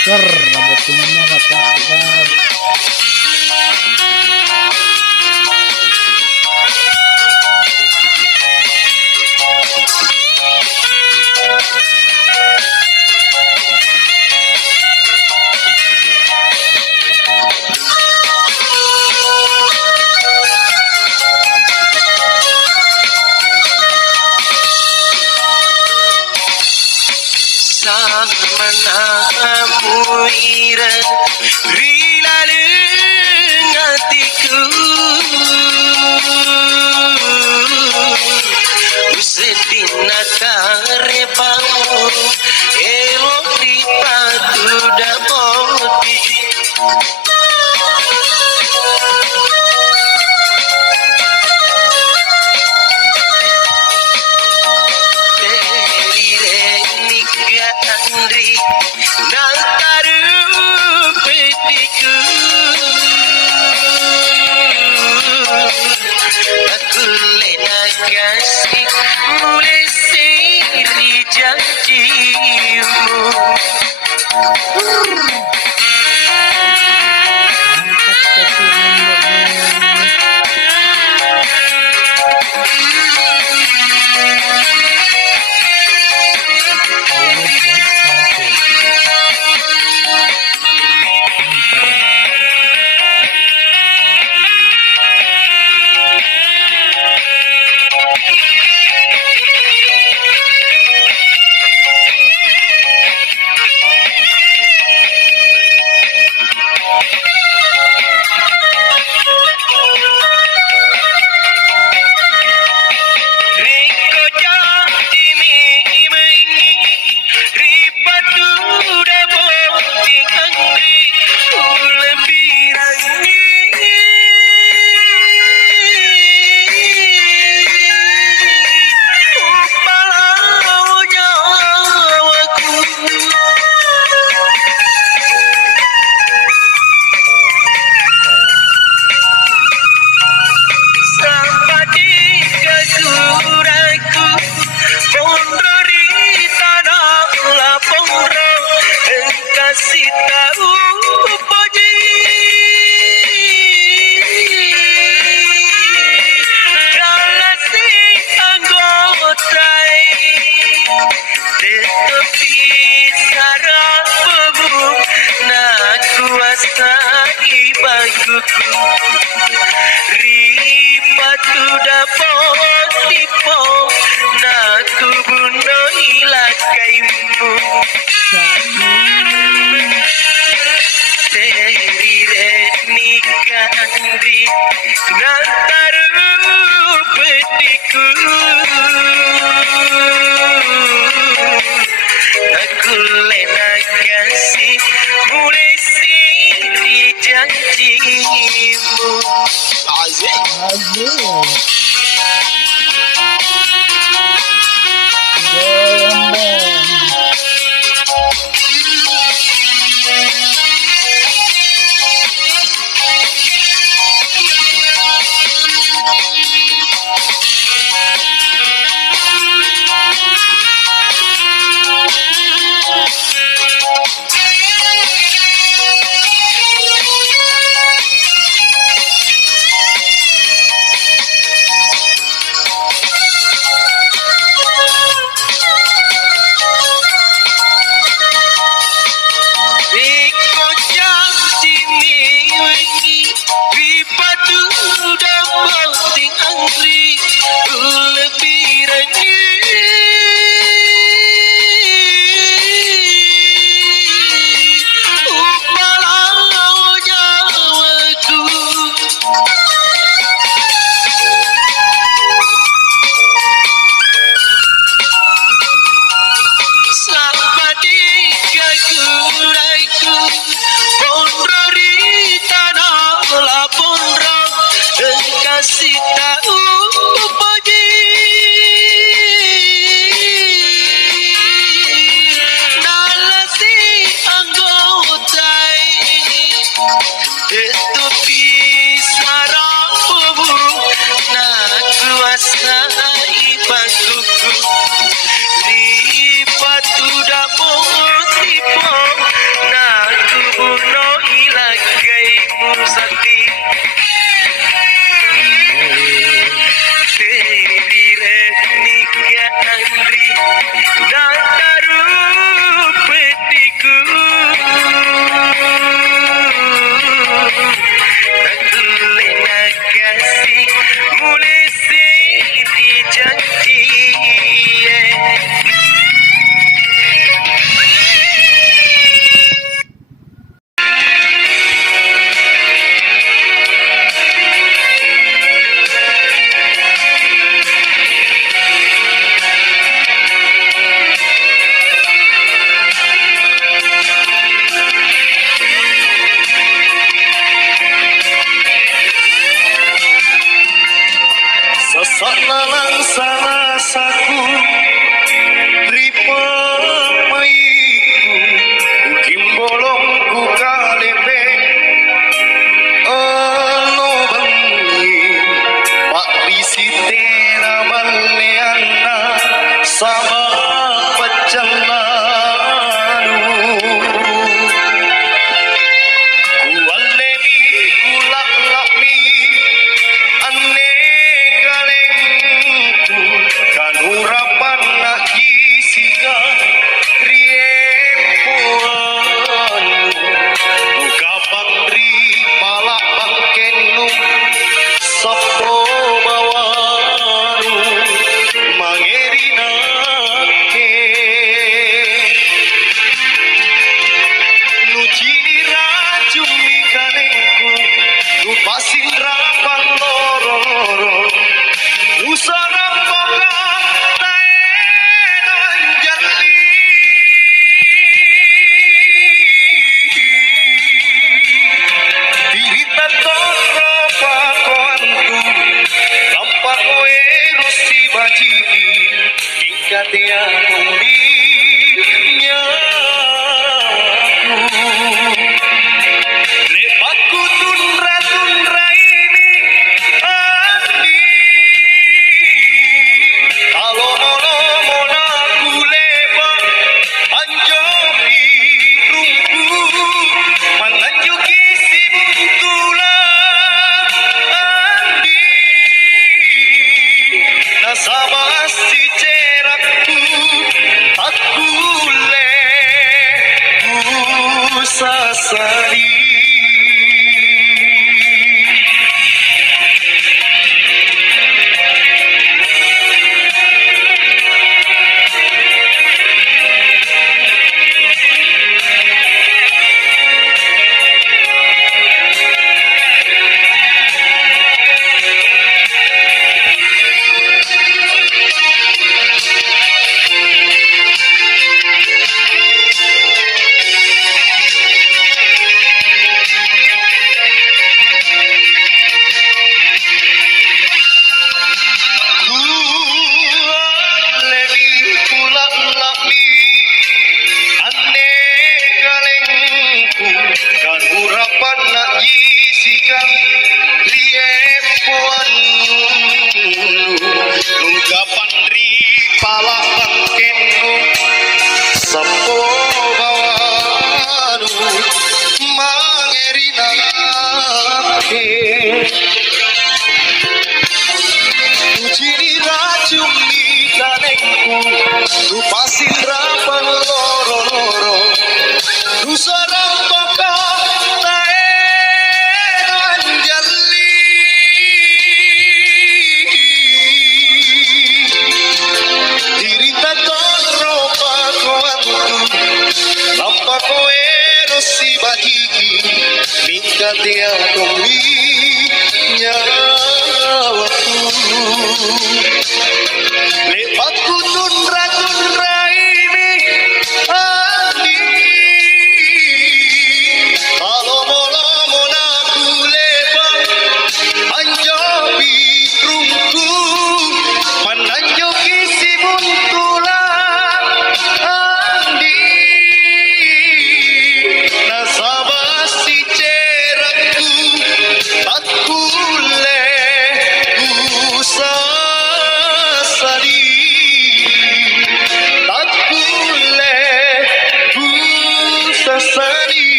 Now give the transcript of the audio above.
Ker, rambut ini mah kata sang menamuira rilalu ngatiku usedina karepamu elok dipatu dapoti Andri nantaru petiku aku lena kasih mulai siri janjimu kasih tahu puji dalam si anggota tetapi sarapamu nak kuasai baguku ripatu dapat tipu nak kubunuh ilakaimu Andri nantaru petiku aku lena kasih mulai siri janjimu Azik kasih tahu puji dalam si anggota tetapi sarapamu nak kuasai baguku ripatu dapat tipu nak sati Teri retnika andri Nataru petiku Nakule nakasi mulisi dijanji Sesanalang salasaku Ripa maiku Kimbolong ku kalepe Ano bangi Pak bisite namaleana Sama pacananu Kualemi kulak-lami Ane kanurapan nak jisika riempuan kapan ri palak pangkenu sapo bawanu mangeri nake nucini racuni kanengku lupasin rapan loro-loro usara poka taenan jali dirita toro pakoanku lampa koe rosi baji ingkatia kumbi nyaku lepaku tunra ini andi Sabas si cerakku aku le sasari lupasin rapan loro-loro usarang poka taenan jali dirita toro pakoanku lampa koe rosi bajiki mingkat dia kombi nyawaku